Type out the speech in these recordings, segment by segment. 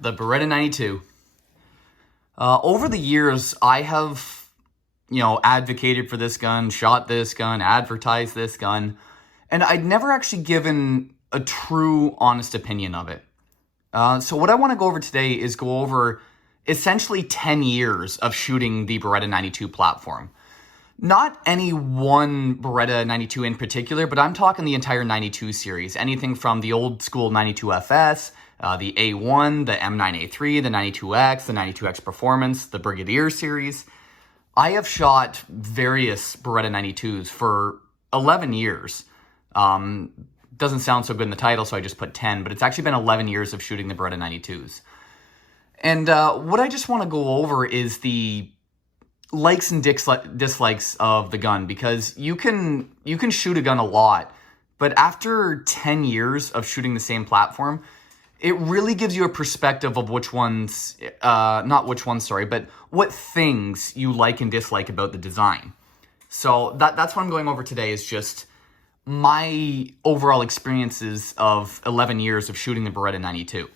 The Beretta 92. Over the years, I have, advocated for this gun, shot this gun, advertised this gun, and I'd never actually given a true, honest opinion of it. So what I want to go over today is go over essentially 10 years of shooting the Beretta 92 platform. Not any one Beretta 92 in particular, but I'm talking the entire 92 series. Anything from the old school 92FS, the A1, the M9A3, the 92X, the 92X Performance, the Brigadier series. I have shot various Beretta 92s for 11 years. Doesn't sound so good in the title, so I just put 10, but it's actually been 11 years of shooting the Beretta 92s. And what I just want to go over is the likes and dislikes of the gun, because you can shoot a gun a lot, but after 10 years of shooting the same platform, it really gives you a perspective of but what things you like and dislike about the design. So that's what I'm going over today, is just my overall experiences of 11 years of shooting the Beretta 92.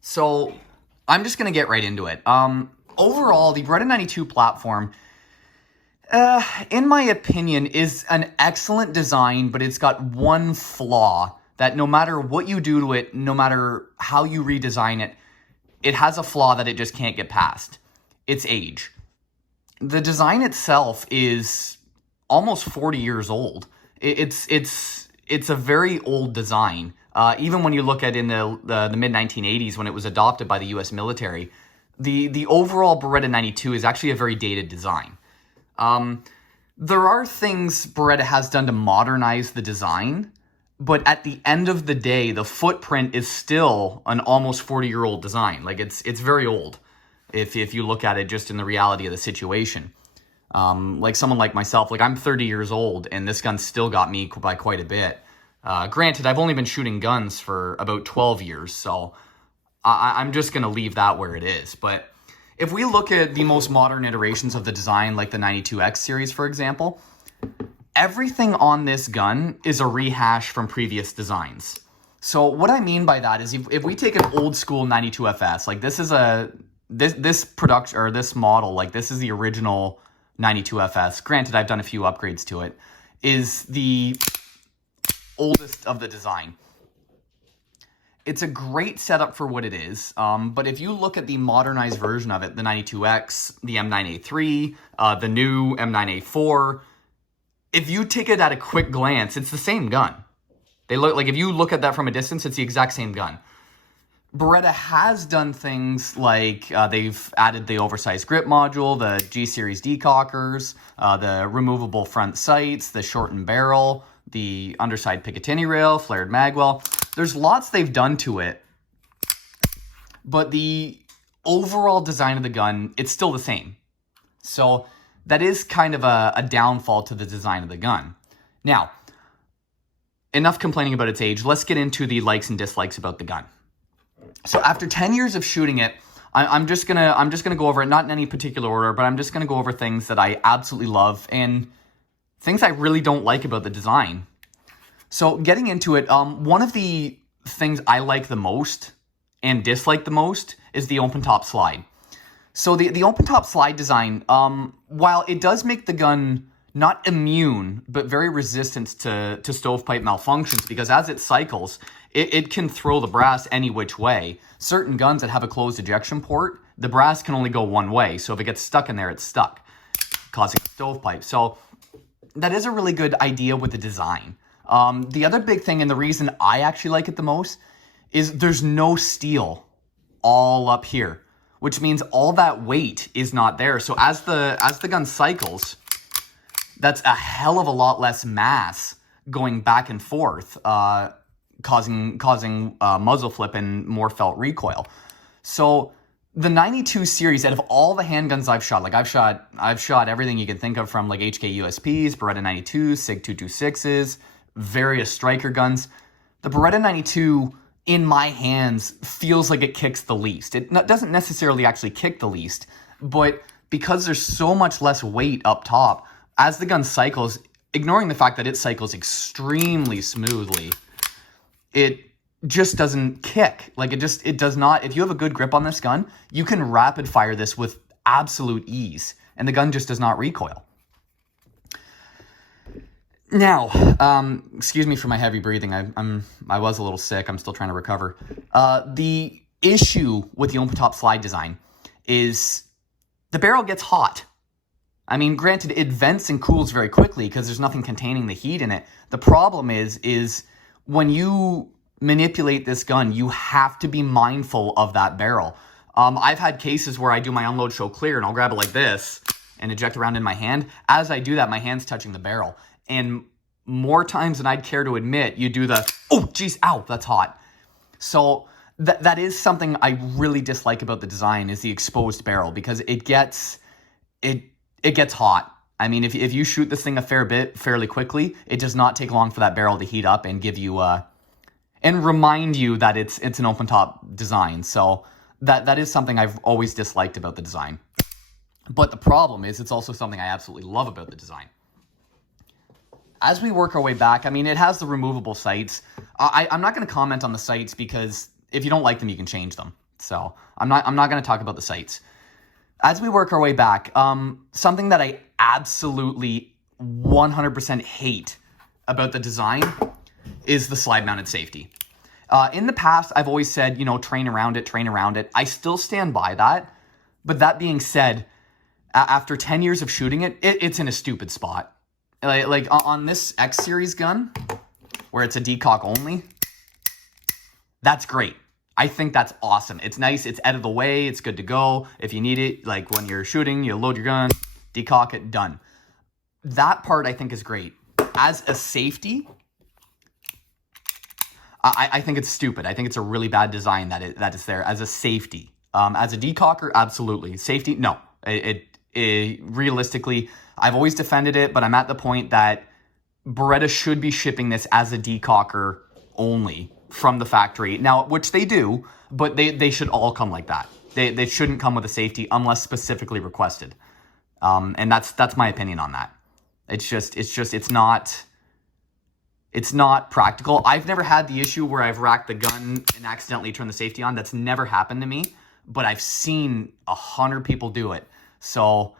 So I'm just going to get right into it. Overall, the Beretta 92 platform, in my opinion, is an excellent design, but it's got one flaw that no matter what you do to it, no matter how you redesign it, it has a flaw that it just can't get past. It's age. The design itself is almost 40 years old. It's a very old design. Even when you look at in the mid-1980s when it was adopted by the U.S. military, the overall Beretta 92 is actually a very dated design. There are things Beretta has done to modernize the design, but at the end of the day, the footprint is still an almost 40-year-old design. Like, it's very old if you look at it just in the reality of the situation. Like someone like myself, like I'm 30 years old, and this gun still got me by quite a bit. Granted, I've only been shooting guns for about 12 years, so I'm just going to leave that where it is. But if we look at the most modern iterations of the design, like the 92X series, for example, everything on this gun is a rehash from previous designs. So what I mean by that is if we take an old school 92FS, like this is this production or this model, like this is the original 92FS. Granted, I've done a few upgrades to it, is the oldest of the design. It's a great setup for what it is, but if you look at the modernized version of it, the 92X, the M9A3, the new M9A4, if you take it at a quick glance, it's the same gun. They look like, if you look at that from a distance, it's the exact same gun. Beretta has done things like they've added the oversized grip module, the G-Series decockers, the removable front sights, the shortened barrel, the underside Picatinny rail, flared magwell. There's lots they've done to it, but the overall design of the gun, it's still the same. So that is kind of a downfall to the design of the gun. Now, enough complaining about its age. Let's get into the likes and dislikes about the gun. So after 10 years of shooting it, I'm just gonna go over it, not in any particular order, but I'm just gonna go over things that I absolutely love and things I really don't like about the design. So getting into it, one of the things I like the most and dislike the most is the open top slide. So the open top slide design, while it does make the gun not immune, but very resistant to stovepipe malfunctions, because as it cycles, it can throw the brass any which way. Certain guns that have a closed ejection port, the brass can only go one way. So if it gets stuck in there, it's stuck, causing a stovepipe. So that is a really good idea with the design. The other big thing, and the reason I actually like it the most, is there's no steel all up here, which means all that weight is not there. So as the gun cycles, that's a hell of a lot less mass going back and forth, causing muzzle flip and more felt recoil. So the 92 series, out of all the handguns I've shot, like I've shot everything you can think of, from like HK USPs, Beretta 92s, SIG 226s, various striker guns. The Beretta 92 in my hands feels like it kicks the least. It doesn't necessarily actually kick the least, but because there's so much less weight up top, as the gun cycles, ignoring the fact that it cycles extremely smoothly, it just doesn't kick. Like it does not. If you have a good grip on this gun, you can rapid fire this with absolute ease, and the gun just does not recoil. Now, excuse me for my heavy breathing. I was a little sick. I'm still trying to recover. The issue with the open top slide design is the barrel gets hot. I mean, granted, it vents and cools very quickly because there's nothing containing the heat in it. The problem is when you manipulate this gun, you have to be mindful of that barrel. I've had cases where I do my unload show clear and I'll grab it like this and eject around in my hand. As I do that, my hand's touching the barrel. And more times than I'd care to admit, you do the, oh, geez, ow, that's hot. So that is something I really dislike about the design is the exposed barrel because it gets hot. I mean, if you shoot this thing a fair bit fairly quickly, it does not take long for that barrel to heat up and give you and remind you that it's an open top design. So that is something I've always disliked about the design. But the problem is it's also something I absolutely love about the design. As we work our way back, I mean, it has the removable sights. I'm not going to comment on the sights because if you don't like them, you can change them. So I'm not going to talk about the sights. As we work our way back, something that I absolutely 100% hate about the design is the slide-mounted safety. In the past, I've always said, train around it. I still stand by that. But that being said, after 10 years of shooting it, it's in a stupid spot. Like on this X series gun, where it's a decock only, that's great. I think that's awesome. It's nice. It's out of the way. It's good to go. If you need it, like when you're shooting, you load your gun, decock it, done. That part I think is great. As a safety, I think it's stupid. I think it's a really bad design that is there as a safety. As a decocker, absolutely. Safety, no. Realistically, I've always defended it, but I'm at the point that Beretta should be shipping this as a decocker only from the factory. Now, which they do, but they should all come like that. They shouldn't come with a safety unless specifically requested. And that's my opinion on that. It's not practical. I've never had the issue where I've racked the gun and accidentally turned the safety on. That's never happened to me, but I've seen 100 people do it. So,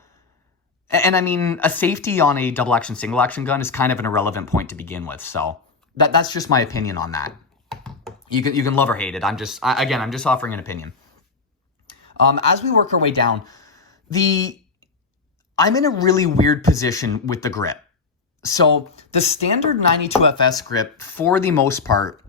and I mean, a safety on a double action, single action gun is kind of an irrelevant point to begin with. So that's just my opinion on that. You can love or hate it. I'm just offering an opinion. As we work our way down, I'm in a really weird position with the grip. So the standard 92FS grip, for the most part,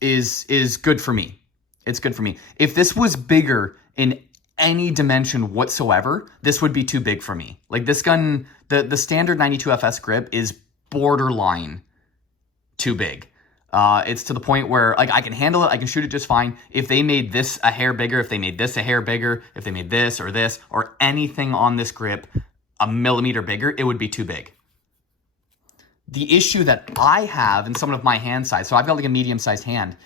is good for me. It's good for me. If this was bigger in any dimension whatsoever, this would be too big for me. Like this gun, the standard 92FS grip is borderline too big. It's to the point where like I can handle it, I can shoot it just fine. If they made this a hair bigger, if they made this a hair bigger, if they made this or anything on this grip a millimeter bigger, it would be too big. The issue that I have in some of my hand size, so I've got like a medium-sized hand,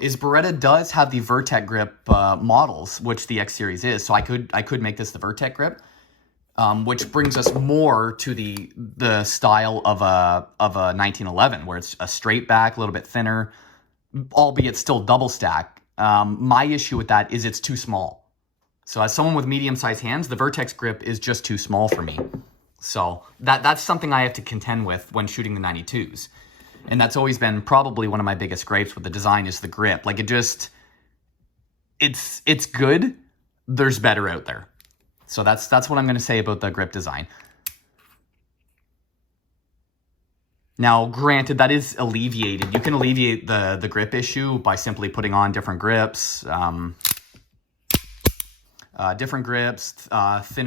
is Beretta does have the Vertec grip models, which the X series is. So I could make this the Vertec grip, which brings us more to the style of a 1911, where it's a straight back, a little bit thinner, albeit still double stack. My issue with that is it's too small. So as someone with medium-sized hands, the Vertex grip is just too small for me. So that's something I have to contend with when shooting the 92s. And that's always been probably one of my biggest gripes with the design is the grip. Like it's good. There's better out there. So that's what I'm going to say about the grip design. Now, granted, that is alleviated. You can alleviate the grip issue by simply putting on different grips, thinner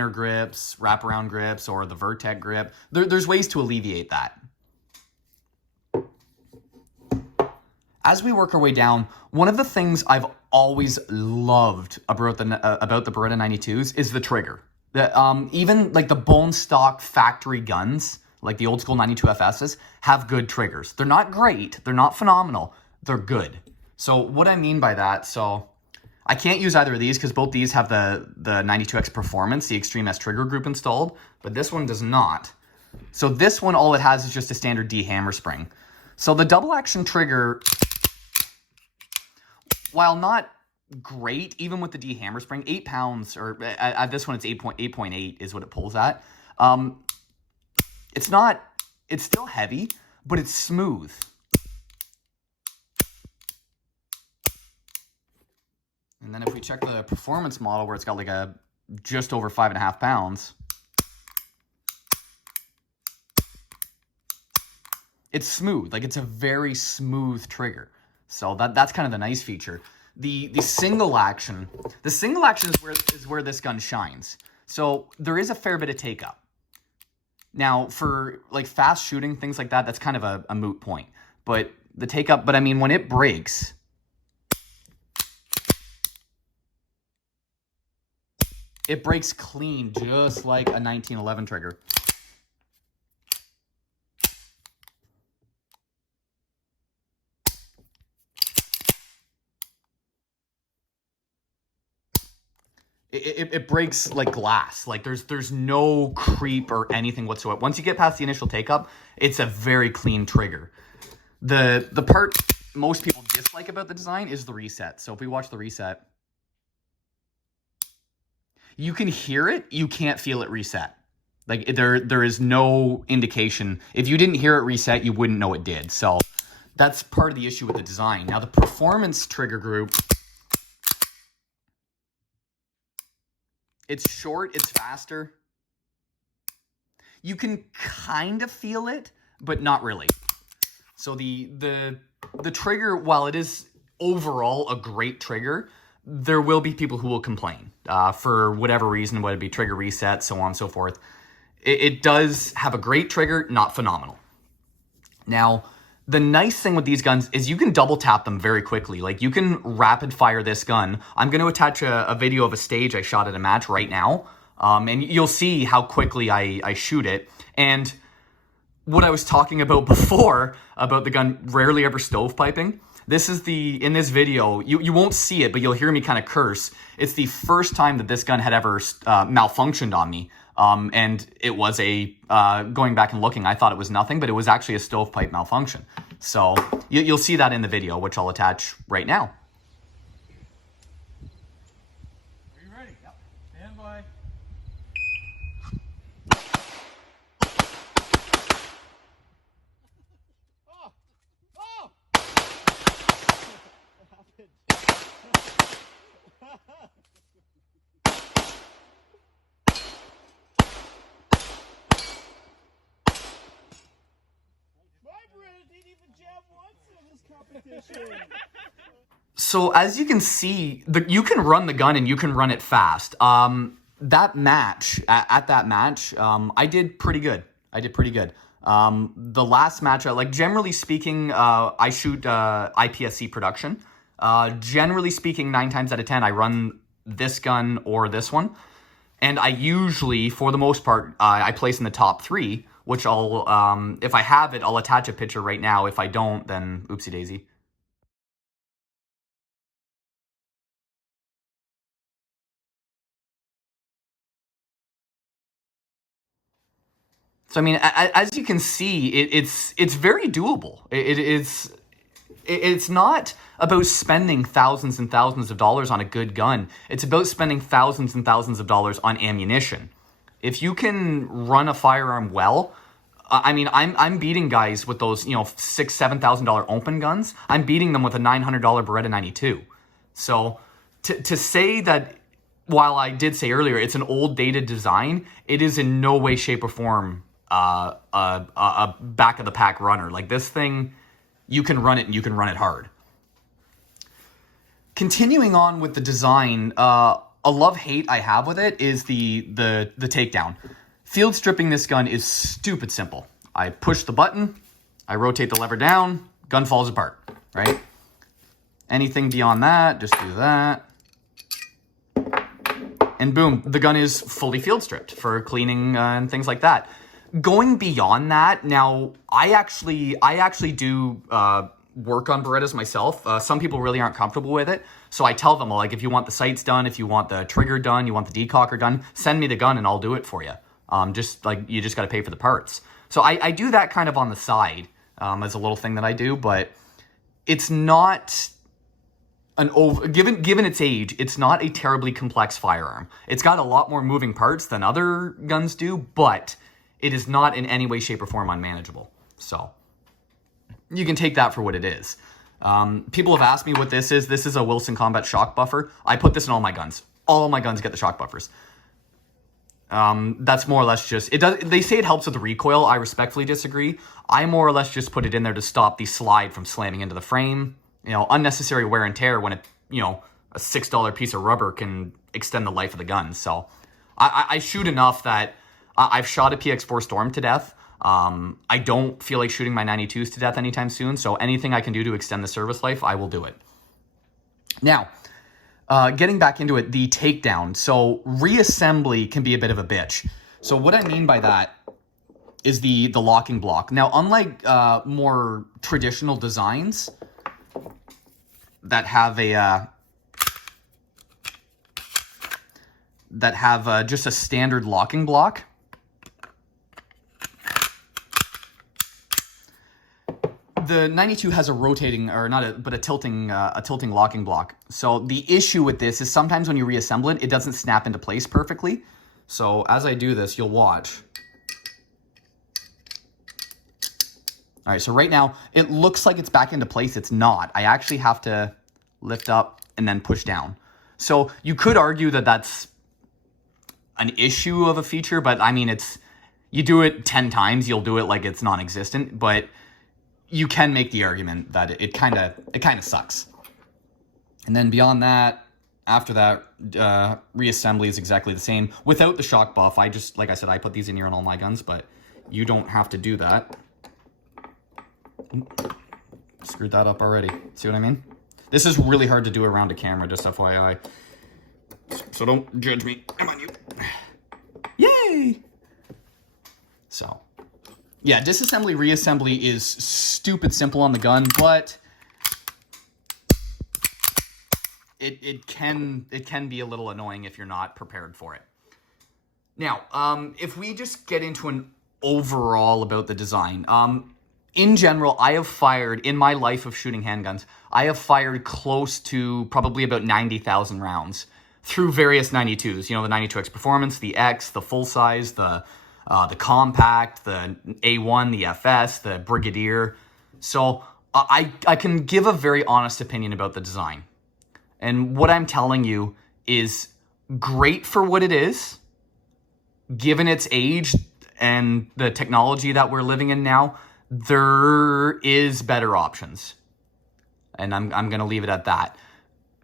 grips, wraparound grips, or the Vertec grip. There's ways to alleviate that. As we work our way down, one of the things I've always loved about the Beretta 92s is the trigger. Even like the bone stock factory guns, like the old school 92FSs, have good triggers. They're not great. They're not phenomenal. They're good. So what I mean by that, so I can't use either of these because both these have the 92X Performance, the Extreme S trigger group installed, but this one does not. So this one, all it has is just a standard D hammer spring. So the double action trigger while not great, even with the D hammer spring, 8 pounds, or at this one it's 8.8 is what it pulls at. It's not, it's still heavy, but it's smooth. And then if we check the performance model where it's got like a just over 5.5 pounds, it's smooth. Like, it's a very smooth trigger. So that's kind of the nice feature. The single action is where this gun shines. So there is a fair bit of take up. Now, for like fast shooting, things like that, that's kind of a moot point. But the take up, but I mean, when it breaks, it breaks clean, just like a 1911 trigger. It breaks like glass. Like, there's no creep or anything whatsoever. Once you get past the initial take up, it's a very clean trigger. The part most people dislike about the design is the reset. So if we watch the reset, you can hear it, you can't feel it reset. Like, there is no indication. If you didn't hear it reset, you wouldn't know it did. So that's part of the issue with the design. Now, the performance trigger group, it's short, it's faster. You can kind of feel it, but not really. So the trigger, while it is overall a great trigger, there will be people who will complain for whatever reason, whether it be trigger reset, so on and so forth. It does have a great trigger, not phenomenal. Now, the nice thing with these guns is you can double tap them very quickly. Like, you can rapid fire this gun. I'm going to attach a video of a stage I shot at a match right now. And you'll see how quickly I shoot it. And what I was talking about before, about the gun rarely ever stovepiping, this is in this video, you won't see it, but you'll hear me kind of curse. It's the first time that this gun had ever malfunctioned on me. And it was going back and looking, I thought it was nothing, but it was actually a stovepipe malfunction. So you'll see that in the video, which I'll attach right now. Are you ready? Yep. Stand by. Oh! Oh! What happened? Didn't even jam once in this competition. So as you can see, you can run the gun and you can run it fast. That match, at that match, I did pretty good. The last match, like, generally speaking, I shoot IPSC production. Generally speaking, 9 times out of 10, I run this gun or this one. And I usually, for the most part, I place in the top 3, which I'll, if I have it, I'll attach a picture right now. If I don't, then oopsie daisy. So, I mean, as you can see, it's very doable. It's not about spending thousands and thousands of dollars on a good gun. It's about spending thousands and thousands of dollars on ammunition. If you can run a firearm well, I mean, I'm beating guys with those, $6,000-$7,000 open guns. I'm beating them with a $900 Beretta 92. So to say that, while I did say earlier it's an old dated design, it is in no way, shape, or form a back of the pack runner. Like, this thing, you can run it and you can run it hard. Continuing on with the design, a love-hate I have with it is the takedown. Field stripping this gun is stupid simple. I push the button, I rotate the lever down, gun falls apart, right? Anything beyond that, just do that. And boom, the gun is fully field stripped for cleaning and things like that. Going beyond that, now, I actually do work on Berettas myself. Some people really aren't comfortable with it. So I tell them, like, if you want the sights done, if you want the trigger done, you want the decocker done, send me the gun and I'll do it for you. You just got to pay for the parts. So I do that kind of on the side as a little thing that I do, but it's not given its age, it's not a terribly complex firearm. It's got a lot more moving parts than other guns do, but it is not in any way, shape, or form unmanageable. So you can take that for what it is. People have asked me what this is. This is a Wilson Combat shock buffer. I put this in all my guns. All my guns get the shock buffers. That's more or less just, it does. They say it helps with the recoil. I respectfully disagree. I more or less just put it in there to stop the slide from slamming into the frame. You know, unnecessary wear and tear when a $6 piece of rubber can extend the life of the gun. So I shoot enough that I've shot a PX4 Storm to death. I don't feel like shooting my 92s to death anytime soon. So anything I can do to extend the service life, I will do it. Now, getting back into it, the takedown. So reassembly can be a bit of a bitch. So what I mean by that is the locking block. Now, unlike more traditional designs that have just a standard locking block, the 92 has a rotating, or not a tilting locking block. So the issue with this is sometimes when you reassemble it, it doesn't snap into place perfectly. So as I do this, you'll watch. All right, so right now it looks like it's back into place. It's not. I actually have to lift up and then push down. So you could argue that that's an issue of a feature, but I mean, you do it 10 times, you'll do it like it's non-existent, but you can make the argument that it kind of sucks. And then beyond that, after that, reassembly is exactly the same. Without the shock buff, like I said, I put these in here on all my guns, but you don't have to do that. Screwed that up already. See what I mean? This is really hard to do around a camera, just FYI. So don't judge me. Come on, you. Yay! So, yeah, disassembly, reassembly is stupid simple on the gun, but it can be a little annoying if you're not prepared for it. Now, if we just get into an overall about the design, in general, I have fired, in my life of shooting handguns, I have fired close to probably about 90,000 rounds through various 92s. You know, the 92X Performance, the X, the full size, the Compact, the A1, the FS, the Brigadier. So I can give a very honest opinion about the design. And what I'm telling you is great for what it is, given its age and the technology that we're living in now. There is better options. And I'm going to leave it at that.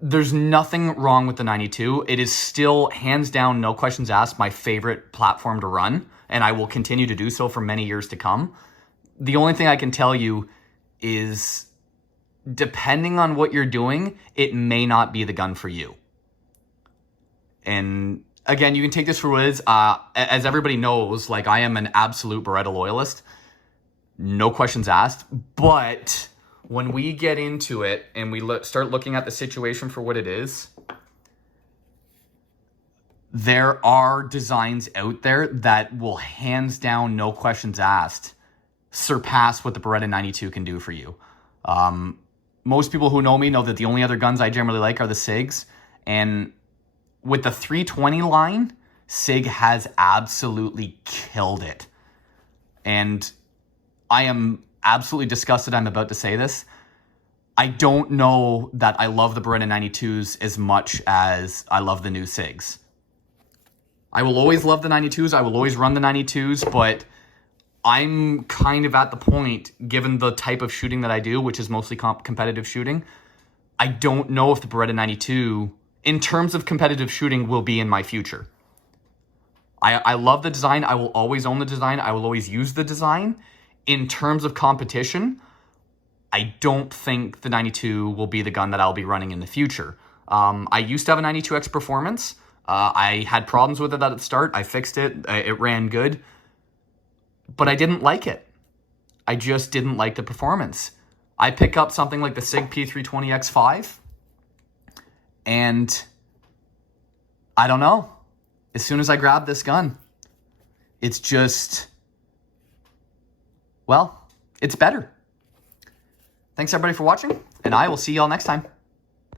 There's nothing wrong with the 92. It is still, hands down, no questions asked, my favorite platform to run. And I will continue to do so for many years to come. The only thing I can tell you is, depending on what you're doing, it may not be the gun for you. And again, you can take this for what it is. As everybody knows, like, I am an absolute Beretta loyalist. No questions asked. But when we get into it and we start looking at the situation for what it is, there are designs out there that will, hands down, no questions asked, surpass what the Beretta 92 can do for you. Most people who know me know that the only other guns I generally like are the SIGs. And with the 320 line, SIG has absolutely killed it. And I am absolutely disgusted I'm about to say this. I don't know that I love the Beretta 92s as much as I love the new SIGs. I will always love the 92s. I will always run the 92s, but I'm kind of at the point, given the type of shooting that I do, which is mostly competitive shooting, I don't know if the Beretta 92, in terms of competitive shooting, will be in my future. I love the design. I will always own the design. I will always use the design. In terms of competition, I don't think the 92 will be the gun that I'll be running in the future. I used to have a 92X Performance. I had problems with it at the start. I fixed it. It ran good. But I didn't like it. I just didn't like the performance. I pick up something like the SIG P320X5, and I don't know. As soon as I grab this gun, it's just, well, it's better. Thanks everybody for watching, and I will see y'all next time.